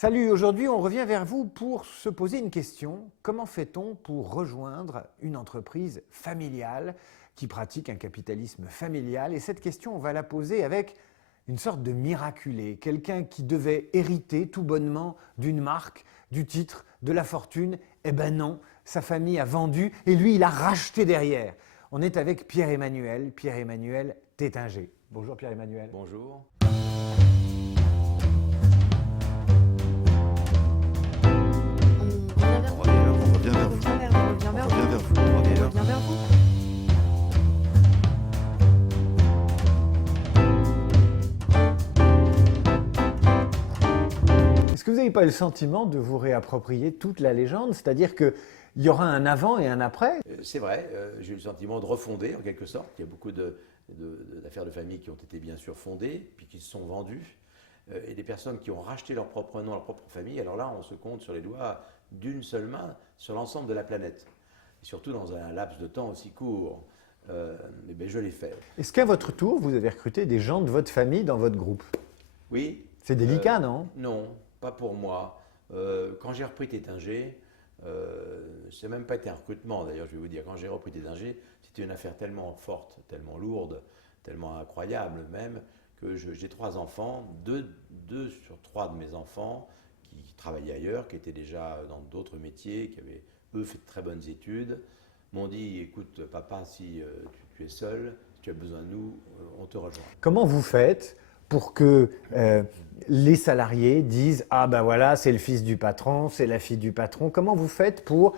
Salut, aujourd'hui on revient vers vous pour se poser une question. Comment fait-on pour rejoindre une entreprise familiale qui pratique un capitalisme familial? Et cette question, on va la poser avec une sorte de miraculé, quelqu'un qui devait hériter tout bonnement d'une marque, du titre, de la fortune. Eh ben non, sa famille a vendu et lui il a racheté derrière. On est avec Pierre-Emmanuel Tétinger. Bonjour Pierre-Emmanuel. Bonjour. On revient vers vous. On revient vers vous. On revient vers vous. On revient vers vous. Est-ce que vous n'avez pas le sentiment de vous réapproprier toute la légende? C'est-à-dire qu'il y aura un avant et un après? C'est vrai, j'ai eu le sentiment de refonder en quelque sorte. Il y a beaucoup d'affaires de famille qui ont été bien sûr fondées, puis qui se sont vendues. Et des personnes qui ont racheté leur propre nom, leur propre famille. Alors là, on se compte sur les doigts d'une seule main sur l'ensemble de la planète. Et surtout dans un laps de temps aussi court. Mais ben, je l'ai fait. Est-ce qu'à votre tour, vous avez recruté des gens de votre famille dans votre groupe? Oui. C'est délicat, non? Non, pas pour moi. Quand j'ai repris Tétinger, c'est même pas été un recrutement d'ailleurs, je vais vous dire. Quand j'ai repris Tétinger, c'était une affaire tellement forte, tellement lourde, tellement incroyable même, que j'ai 3 enfants, deux sur 3 de mes enfants qui travaillaient ailleurs, qui étaient déjà dans d'autres métiers, qui avaient eux fait de très bonnes études, m'ont dit écoute papa, si tu es seul, si tu as besoin de nous, on te rejoint. Comment vous faites pour que les salariés disent « Ah ben voilà, c'est le fils du patron, c'est la fille du patron ». Comment vous faites pour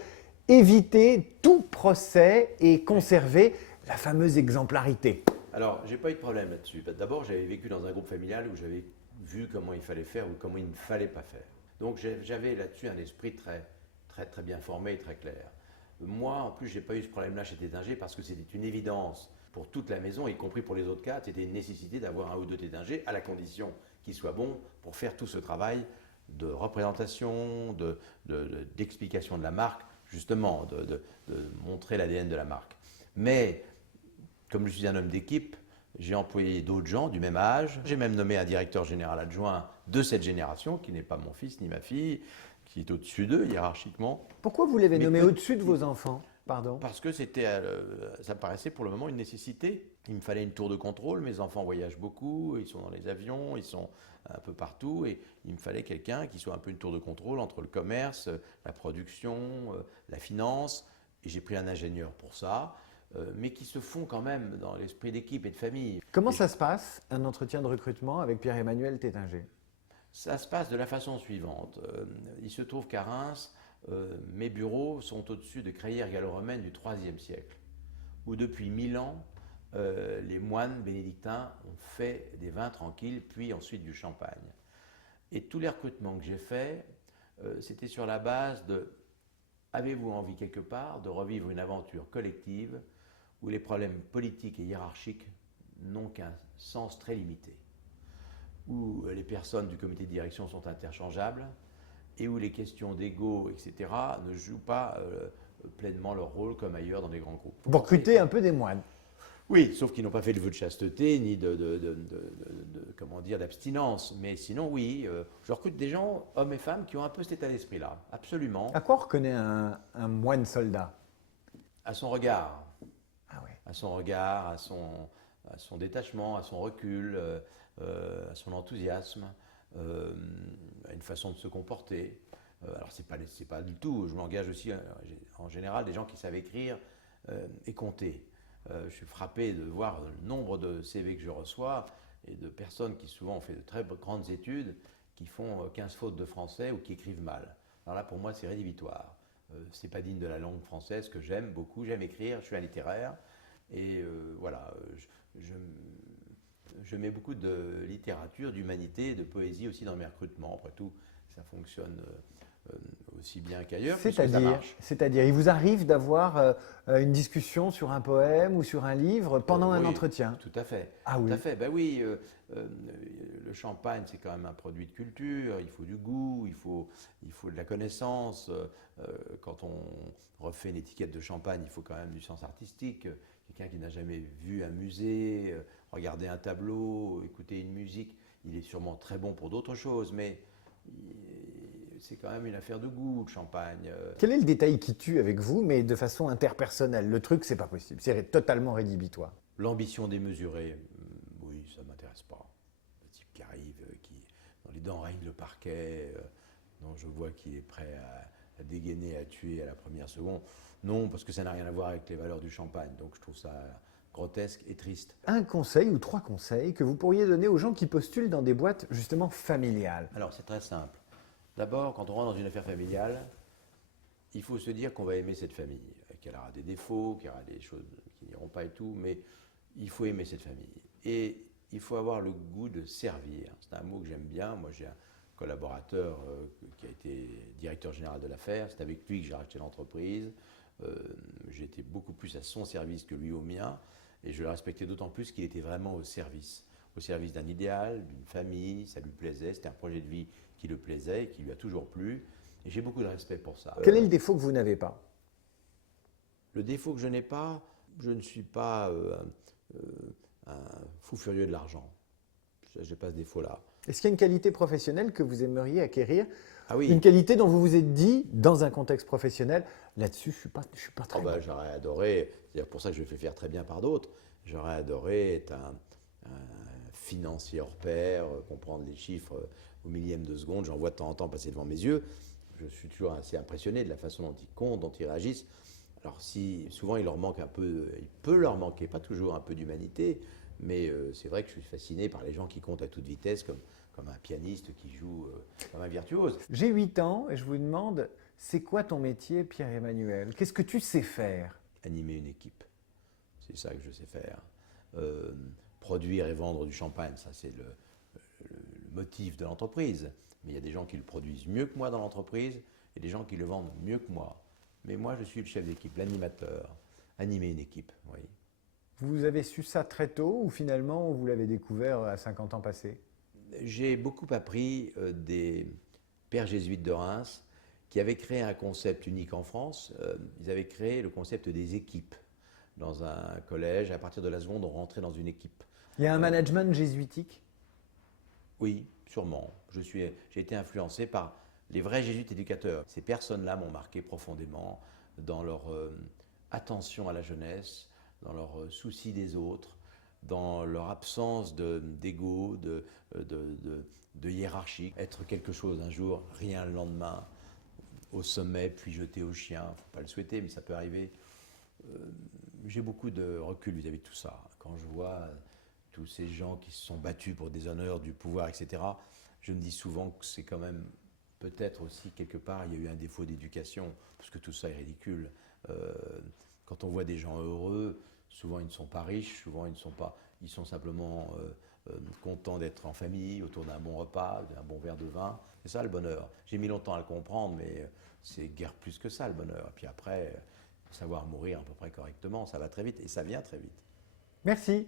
éviter tout procès et conserver la fameuse exemplarité? Alors, j'ai pas eu de problème là-dessus. D'abord, j'avais vécu dans un groupe familial où j'avais vu comment il fallait faire ou comment il ne fallait pas faire. Donc, j'avais là-dessus un esprit très bien formé et très clair. Moi, en plus, j'ai pas eu ce problème-là chez Tétinger parce que c'était une évidence pour toute la maison, y compris pour les autres cadres. C'était une nécessité d'avoir un ou deux Tétinger à la condition qu'ils soient bons pour faire tout ce travail de représentation, d'explication de la marque, justement, de montrer l'ADN de la marque. Mais comme je suis un homme d'équipe, j'ai employé d'autres gens du même âge. J'ai même nommé un directeur général adjoint de cette génération, qui n'est pas mon fils ni ma fille, qui est au-dessus d'eux hiérarchiquement. Pourquoi vous l'avez Mais nommé au-dessus de vos enfants? Pardon. Parce que ça me paraissait pour le moment une nécessité. Il me fallait une tour de contrôle. Mes enfants voyagent beaucoup, ils sont dans les avions, ils sont un peu partout. Et il me fallait quelqu'un qui soit un peu une tour de contrôle entre le commerce, la production, la finance. Et j'ai pris un ingénieur pour ça. Mais qui se font quand même dans l'esprit d'équipe et de famille. Comment ça se passe, un entretien de recrutement avec Pierre-Emmanuel Tétinger? Ça se passe de la façon suivante. Il se trouve qu'à Reims, mes bureaux sont au-dessus de crayères gallo-romaines du IIIe siècle, où depuis 1000 ans, les moines bénédictins ont fait des vins tranquilles, puis ensuite du champagne. Et tous les recrutements que j'ai faits, c'était sur la base de « avez-vous envie quelque part de revivre une aventure collective où les problèmes politiques et hiérarchiques n'ont qu'un sens très limité, où les personnes du comité de direction sont interchangeables et où les questions d'ego, etc., ne jouent pas pleinement leur rôle comme ailleurs dans les grands groupes. » Vous recrutez un peu des moines. Oui, sauf qu'ils n'ont pas fait le vœu de chasteté ni comment dire, d'abstinence. Mais sinon, oui, je recrute des gens, hommes et femmes, qui ont un peu cet état d'esprit-là, absolument. À quoi on reconnaît un moine soldat? À son regard. Ah ouais. À son regard, à son détachement, à son recul, à son enthousiasme, à une façon de se comporter. Alors, c'est pas du tout, je m'engage aussi en général des gens qui savent écrire et compter. Je suis frappé de voir le nombre de CV que je reçois et de personnes qui souvent ont fait de très grandes études, qui font 15 fautes de français ou qui écrivent mal. Alors là, pour moi, c'est rédhibitoire. C'est pas digne de la langue française que j'aime beaucoup. J'aime écrire, je suis un littéraire. Et voilà, je mets beaucoup de littérature, d'humanité, de poésie aussi dans mes recrutements. Après tout, ça fonctionne aussi bien qu'ailleurs. C'est-à-dire, il vous arrive d'avoir une discussion sur un poème ou sur un livre pendant un entretien? Tout à fait. Ah tout oui. à fait. Ben oui, le champagne, c'est quand même un produit de culture. Il faut du goût, il faut de la connaissance. Quand on refait une étiquette de champagne, il faut quand même du sens artistique. Quelqu'un qui n'a jamais vu un musée, regarder un tableau, écouter une musique, il est sûrement très bon pour d'autres choses, mais c'est quand même une affaire de goût, le champagne. Quel est le détail qui tue avec vous, mais de façon interpersonnelle? Le truc, c'est pas possible, c'est totalement rédhibitoire. L'ambition démesurée, oui, ça ne m'intéresse pas. Le type qui arrive, qui dans les dents règne le parquet, dont je vois qu'il est prêt à dégainer, à tuer à la première seconde. Non, parce que ça n'a rien à voir avec les valeurs du champagne. Donc je trouve ça grotesque et triste. Un conseil ou 3 conseils que vous pourriez donner aux gens qui postulent dans des boîtes justement familiales? Alors c'est très simple. D'abord, quand on rentre dans une affaire familiale, il faut se dire qu'on va aimer cette famille, qu'elle aura des défauts, qu'il y aura des choses qui n'iront pas et tout, mais il faut aimer cette famille. Et il faut avoir le goût de servir. C'est un mot que j'aime bien. Moi, j'ai un collaborateur qui a été directeur général de l'affaire. C'est avec lui que j'ai racheté l'entreprise. J'ai été beaucoup plus à son service que lui au mien. Et je le respectais d'autant plus qu'il était vraiment au service d'un idéal, d'une famille. Ça lui plaisait. C'était un projet de vie qui le plaisait et qui lui a toujours plu. Et j'ai beaucoup de respect pour ça. Quel est le défaut que vous n'avez pas? Le défaut que je n'ai pas, je ne suis pas un fou furieux de l'argent. Je n'ai pas ce défaut-là. Est-ce qu'il y a une qualité professionnelle que vous aimeriez acquérir? Ah oui. Une qualité dont vous vous êtes dit, dans un contexte professionnel, là-dessus, je suis pas très bon. J'aurais adoré, c'est pour ça que je le fais faire très bien par d'autres, j'aurais adoré être un financier hors pair, comprendre les chiffres au millième de seconde. J'en vois de temps en temps passer devant mes yeux. Je suis toujours assez impressionné de la façon dont ils comptent, dont ils réagissent. Alors si souvent il leur manque un peu, il peut leur manquer, pas toujours un peu d'humanité, mais c'est vrai que je suis fasciné par les gens qui comptent à toute vitesse, comme un pianiste qui joue comme un virtuose. J'ai 8 ans et je vous demande, c'est quoi ton métier, Pierre-Emmanuel? Qu'est-ce que tu sais faire? Animer une équipe, c'est ça que je sais faire. Produire et vendre du champagne, ça c'est le motif de l'entreprise. Mais il y a des gens qui le produisent mieux que moi dans l'entreprise et des gens qui le vendent mieux que moi. Mais moi, je suis le chef d'équipe, l'animateur. Animer une équipe, oui. Vous avez su ça très tôt ou finalement vous l'avez découvert à 50 ans passés? J'ai beaucoup appris des pères jésuites de Reims qui avaient créé un concept unique en France. Ils avaient créé le concept des équipes. Dans un collège, à partir de la seconde, on rentrait dans une équipe. Il y a un management jésuitique? Oui, sûrement. J'ai été influencé par les vrais jésuites éducateurs. Ces personnes-là m'ont marqué profondément dans leur attention à la jeunesse, dans leur souci des autres, dans leur absence d'ego, de hiérarchie. Être quelque chose un jour, rien le lendemain, au sommet, puis jeté au chien. Il ne faut pas le souhaiter, mais ça peut arriver. J'ai beaucoup de recul vis-à-vis de tout ça. Quand je vois tous ces gens qui se sont battus pour des honneurs, du pouvoir, etc., je me dis souvent que c'est quand même, peut-être aussi, quelque part, il y a eu un défaut d'éducation, parce que tout ça est ridicule. Quand on voit des gens heureux, souvent ils ne sont pas riches, souvent ils sont simplement contents d'être en famille, autour d'un bon repas, d'un bon verre de vin. C'est ça le bonheur. J'ai mis longtemps à le comprendre, mais c'est guère plus que ça le bonheur. Et puis après, savoir mourir à peu près correctement, ça va très vite, et ça vient très vite. Merci.